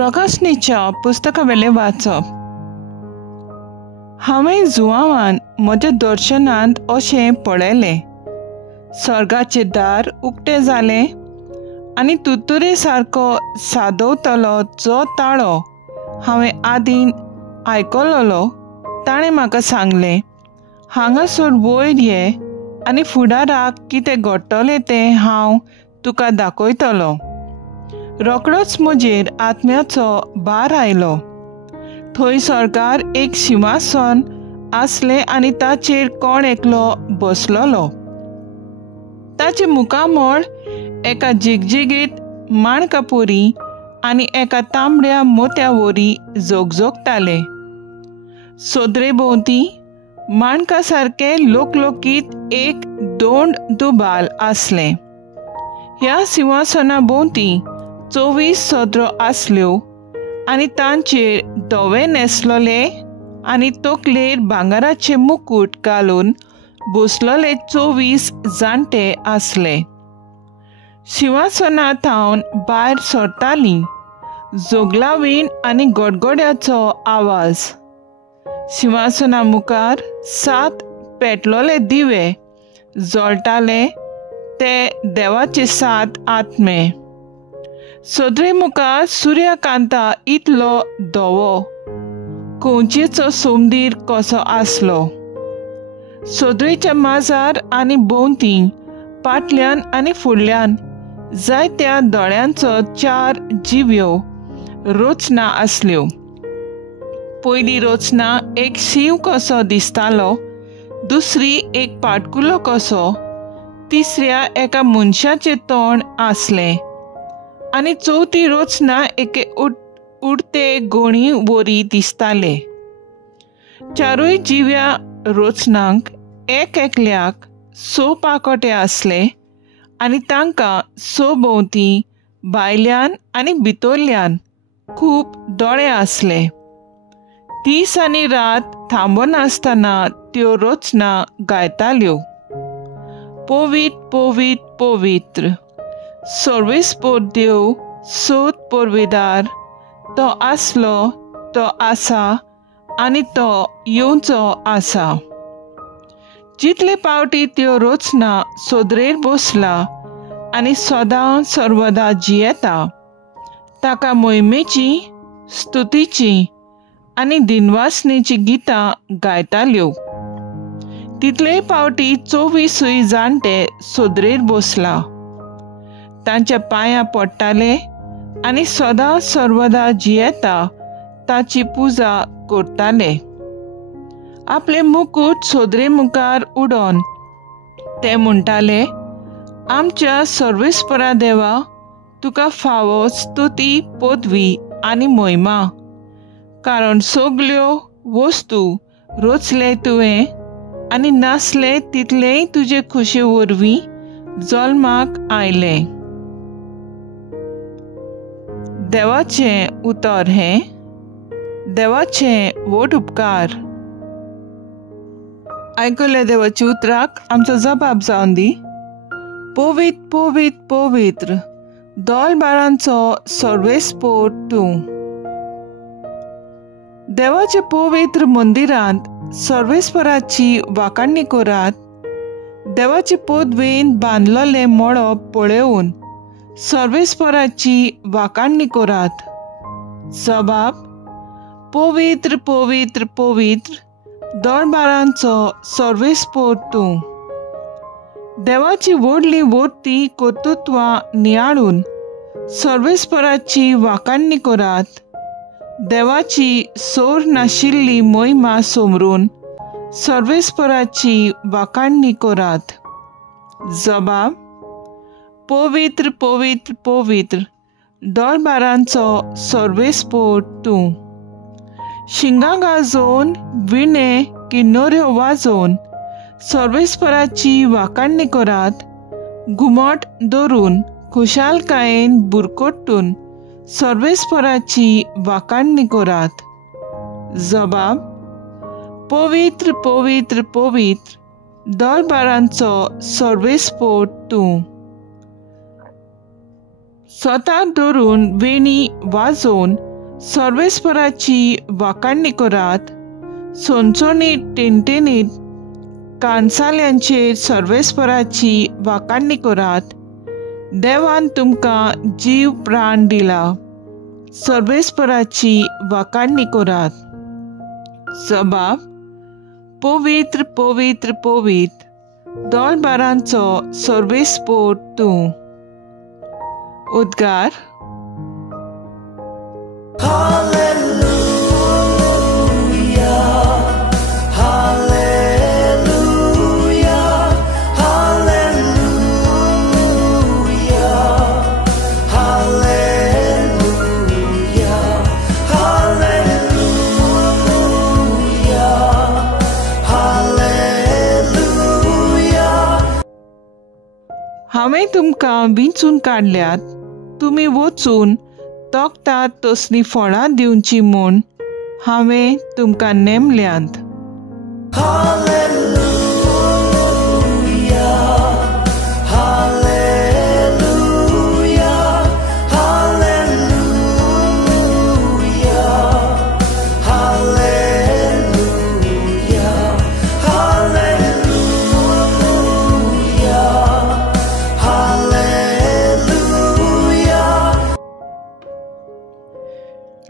प्रकाशनीच्या पुस्तका वेले वाचप। हांवें जुवावान म्हज्या दर्शनांत अशें पळयलें, स्वर्गाचें दार उक्तें जालें आनी तुतुरे सारको सादवतलो जो ताळो हांवें आदीं आयकलोलो ताणें म्हाका सांगलें, हांगासर वयर ये आनी फुडाराक कितें घडटलें तें हांव तुका दाखयतलों। रोखडोच म्हजेर आत्म्याचो भार आयलो। थंय स्वर्गार एक सिंहासन आसलें आनी ताचेर कोण एकलो बसलोलो। ताचे मुखामोळ एका जिगजिगीत माणकापोरी आनी एका तांबड्या मोत्यावरी जोगजोगताले। सोदरे भोंवती माणका सारके लोकलोकीत एक दोंड दुबाल आसले। ह्या सिंहासना भोंवती 24 सदरो आसल्यो आनी तांचेर धवे न्हेसलोले आनी तकलेर भांगराचे मुकुट घालून बसलोले 24 जाणटे आसले। सिंहासनांतावन भायर सरतालीं जोगलावीण आनी गडगड्याचो आवाज। सिंहासना मुखार 7 पेटलोले दिवे जळटाले, ते देवाचे 7 आत्मे। सोदरे मुखार सुर्यकांता इतलो धवो कोंचेचो सोमदीर कसो आसलो। सोदरेच्या माजार आनी भोंवती फाटल्यान आनी फुडल्यान जायत्या दोळ्यांचो 4 जिव्यो रोचना आसल्यो। पयली रोचना एक शिव कसो दिसतालो, दुसरी एक पाटकुलो कसो, तिसऱ्या एका मनशाचें तोंड आसलें आनी चवथी रोचना एके उडते गोणी वरी दिसताले। चारूय जिव्या रोचनांक एक एकल्याक 6 पाकोटे आसले आनी तांकां भोंवती भायल्यान आनी भितरल्यान खूब दोळे आसले। दीस आनी रात थांबनासतना त्यो रोचना गायताल्यो, पवित्र पवित्र पवित्र सर्वेस्पर देव सोद परवेदार, तो आसलो, तो आसा आनी तो येवचो आसा। जितले पावटी त्यो रोचना सोदरेर बसला आनी सदां सर्वदा जियेता, ताका मोहिमेची, स्तुतीची आनी दिनवासनेची गितां गायताल्यो। तितले पावटी 24 जाणटे सोदरेर बसला, तांच्या पांयां पडटाले आनी सदां सर्वदा जियेता ताची पुजा करताले। आपले मुकुट सोदरे मुखार उडोवन ते म्हणटाले, आमच्या सर्वेस्परा देवा, तुका फावो स्तुती, पदवी आनी मोहिमा, कारण सगल्यो वस्तू रोचले तुवें आनी नासले तितलेय तुजे खुशे वरवीं जल्माक आयले। देवाचें उतर हें, देवाचें व्हड उपकार। आयकल्ल्या देवाच्या उतराक आमचो जबाब जावन दी। पवित्र पवित्र पवित्र दोलबारांचो सर्वेस्पर तूं। देवाच्या पवित्र मंदिरांत सर्वेस्पराची वाखाणणी करात। देवाचे पदवेन बांदलोले मळो पळोवन सर्वेस्पराची वाखाणणी करात। जबाब, पवित्र पवित्र पवित्र दोलबारांचो सर्वेस्पर तूं। देवाची व्हडली वर्ती कर्तृत्वां नियाळून सर्वेस्पराची वाखाणणी करात। देवाची सोर नाशिल्ली मोहिमा समरून सर्वेस्पराची वाखाणणी करात। जबाब, पवित्र पवित्र पवित्र दोलबारांचो सर्वेस्पर तूं। शिंगां गाजोवन, विणे किन्नोऱ्यो वाजोवन सर्वेस्पराची वाखाणणी करात। घुमट धरून खुशालकायेन बुरकोट्टून सर्वेस्पराची वाखाणणी करात। जबाब, पवित्र पवित्र पवित्र दोलबारांचो सर्वेस्पर तूं। स्वता धरून वेणी वाजोवन सर्वेस्पराची वाखाणणी करात। सोंचोनीत टेंटेनीत कांसाल्यांचेर सर्वेस्पराची वाखाणणी करात। देवान तुमकां जीव प्राण दिला, सर्वेस्पराची वाखाणणी करात। सबाब, पवित्र पवित्र पवित्र दोलबारांचो सर्वेस्पोर तूं। उद्गार। हांवें तुमकां विंचून काडल्यात, तुमी वचून तोखतात तसलीं फळां दिवची म्हूण हांवें तुमकां नेमल्यांत।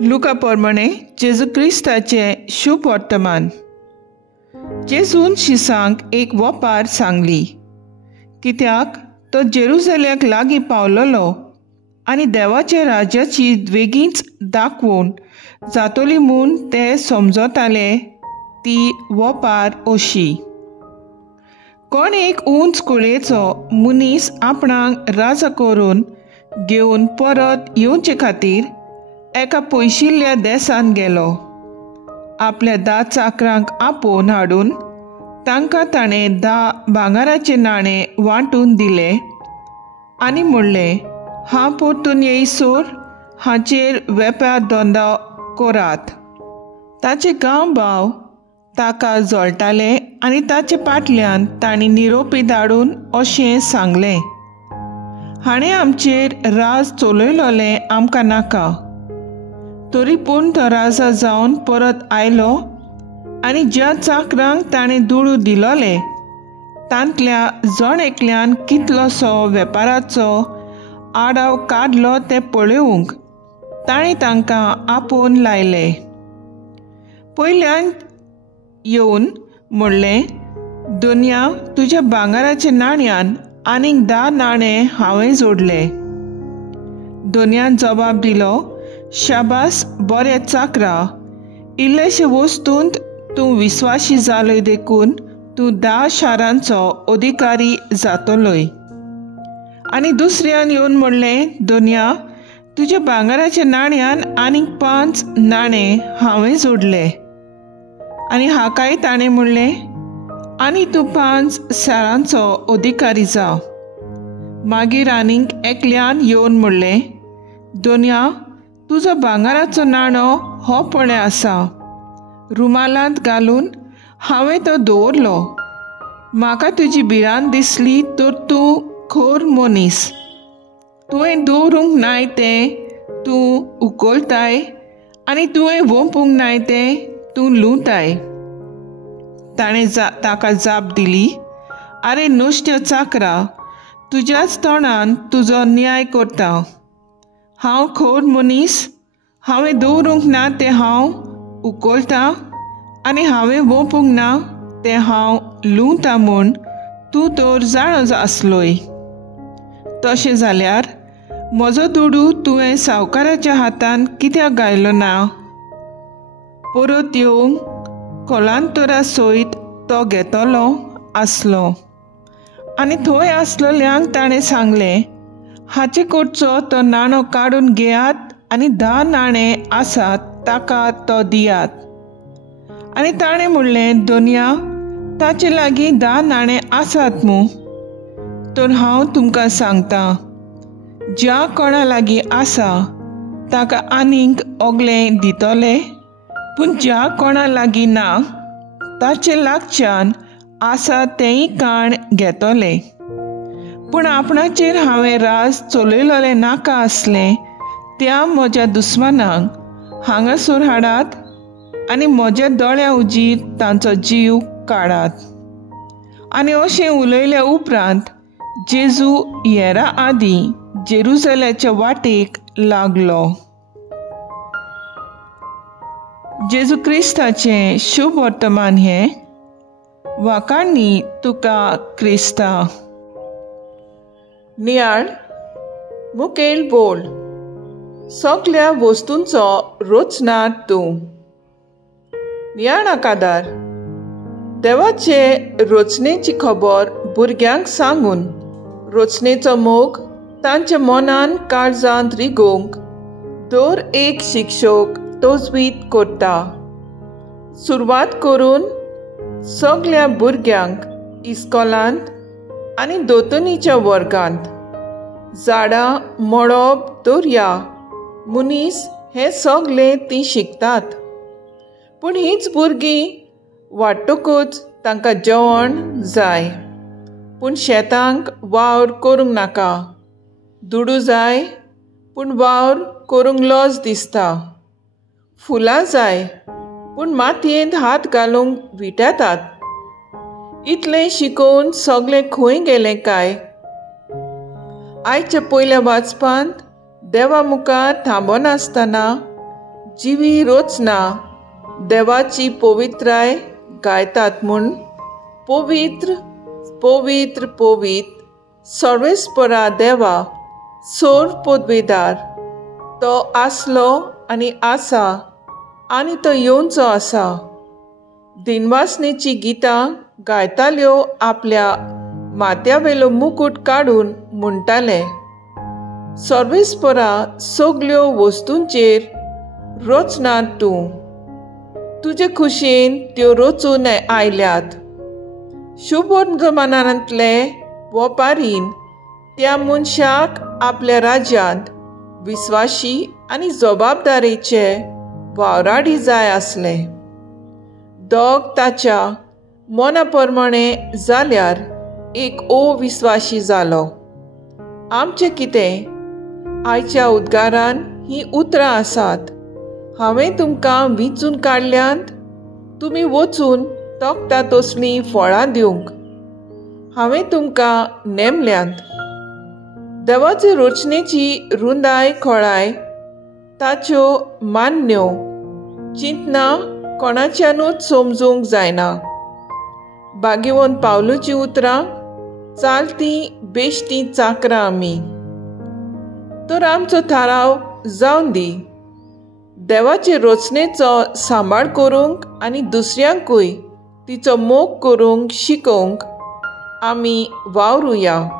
लुका प्रमाणे जेजू क्रिस्ताचे शुभ वर्तमान। जेजून शिसांक एक वपार सांगली, कित्याक तो जेरुसलेमाक लागीं पावलोलो आनी देवाच्या राज्याची बेगीनच दाखोवन जातली म्हूण ते समजताले। ती वपार अशी, कोण एक उंच कुळेचो मनीस आपणाक राजा करून घेवन परत येवचे खातीर एका पयशिल्ल्या देशांत गेलो। आपल्या 10 चाकरांक आपोवन हाडून तांकां ताणें 10 भांगाराचे नाणे वांटून दिले आनी म्हणलें, हांव परतून येयसर हाचेर वेपार धंदो करात। ताचे गांव भाव ताका जोडटाले आनी ताचे फाटल्यान तांणी निरोपी धाडून अशें सांगलें, हाणें आमचेर राज चलयलोलें आमकां नाका। तरी पूण तो राजा जावन परत आयलो आनी ज्या चाकरांक ताणें दुडू दिलोले तांतल्या जण एकल्यान कितलोसो वेपाराचो आडाव काडलो तें पळोवंक ताणें तांकां आपोवन लायले। पयल्यान येवन म्हणलें, दोनया, तुज्या भांगाराच्या नाण्यांत आनीक 10 नाणे हांवें जोडले। दोनयान जबाब दिलो, शाबास बरे चाकरा, इल्लेशे वस्तूंत तूं विस्वासी जालोय देखून तूं 10 शारांचो अधिकारी जातलोय। आनी दुसऱ्यान येवन म्हणलें, दोनया, तुज्या भांगाराच्या नाण्यांत आनीक 5 नाणे हांवें जोडले। आनी हाकाय ताणें म्हणलें, आनी तूं 5 शारांचो अधिकारी जा। मागीर आनीक एकल्यान येवन म्हणलें, दोनया, तुजो भांगाराचो नाणो हो पळय आसा, रुमालांत घालून हांवें तो दवरलो। म्हाका तुजी भिरांत दिसली तर तूं खोर मनीस। तुवें दवरूंक नाय तें तूं उखलताय आनी तुवें वोंपूंक नाय तें तूं लुंवताय। ताणें ताका जाप दिली, आरे नुस्त्या चाकरा, तुज्याच तोंडान तुजो न्याय करता। हांव खोर मनीस, हांवें दवरूंक ना तें हांव उखलतां आनी हांवें वोंपूंक ना तें हांव लुंवतां म्हूण तूं तर जाणो आसलोय। तशें जाल्यार म्हजो दुडू तुवें सावकाराच्या हातान कित्याक गायलो ना? परत येवंक कोलांतरा सयत तो घेतलो आसलो आनी थंय आसलेल्यांक ताणें सांगलें, हाचे कडचो तो नाणो काडून घेयात आनी 10 नाणे आसात ताका तो दियात। आनी ताणें म्हणलें, दोनया, ताचे लागीं 10 नाणे आसात मूं? तर हांव तुमकां सांगतां, ज्या कोणा लागीं आसा ताका आनीक ओगलें दितले, पूण ज्या कोणा लागीं ना ताचे लागच्यान आसा तेंय काण घेतले। पूण आपणाचेर हांवें राज चलयलोलें नाका आसलें त्या म्हज्या दुस्मानांक हांगासर हाडात आनी म्हज्या दोळ्या उजीर तांचो जीव काडात. आनी अशें उलयल्या उपरांत जेजू हेरां आदीं जेरुसलेमाच्या वाटेक लागलो. जेजू क्रिस्ताचें शुभ वर्तमान हें वाखाणणी तुका क्रिस्ता. नियाळ मुखेल बोल. सगळ्या वस्तूंचो रचणार तूं. नियाळ आकादार. देवाचे रचनेची खबर भुरग्यांक सांगून रचनेचो मोग तांच्या मनान काळजांत रिगोवंक दर एक शिक्षक तोजवीज करता. सुरवात करून सगळ्या भुरग्यांक इस्कॉलांत आनी दोतोनीच्या वर्गांत. झाडां मळब दर्या मनीस हें सगळें तीं शिकतात. पूण हींच भुरगीं वाडटकूच तांकां जेवण जाय. पूण शेतांक वावर करूंक नाका. दुडू जाय पूण वावर करूंक लज दिसता. फुलां जाय पूण मातयेंत हात घालूंक विटातात. इतलें शिकोवन सगळें खंय गेलें काय? आयच्या पयल्या वाचपांत देवा मुखार थांबनासतना जिवी रचना देवाची पवित्राय गायतात म्हूण पवित्र पवित्र पवित्र सर्वेस्परा देवा सोर पदवीदार तो आसलो आनी आसा आनी तो येवचो आसा. दिनवासनेची गितां गायताल्यो आपल्या माथ्यावेलो मुकुट काडून म्हणटाले, सर्वेस्परा सगळ्यो वस्तूंचेर रचणार तूं. तुजे खुशेन त्यो रचून आयल्यात. शुभ वर्तमानांतले वेपारीन त्या मनशाक आपल्या राज्यांत विस्वाशी आनी जबाबदारेचे वावराडी जाय आसले. दोग ताच्या मना प्रमाणें जाल्यार एक अविस्वाशी जालो. आमचें कितें? आयच्या उद्गारान हीं उतरां आसात. हांवें तुमकां विंचून काडल्यांत तुमी वचून तोखता तसलीं फळां दिवंक. हांवें तुमकां नेमल्यांत. देवाचे रचनेची रुंदाय खोळाय ताच्यो मान्यो चिंतना कोणाच्यानूच समजूंक जायना. भाग्यवंत पावलूची उतरां चालतीं बेश्टीं चाकरां आमी. तर आमचो थाराव जावन दी. देवाचे रचनेचो सांबाळ करूंक आनी दुसऱ्यांकूय तिचो मोग करूंक शिकोवंक आमी वावरुया.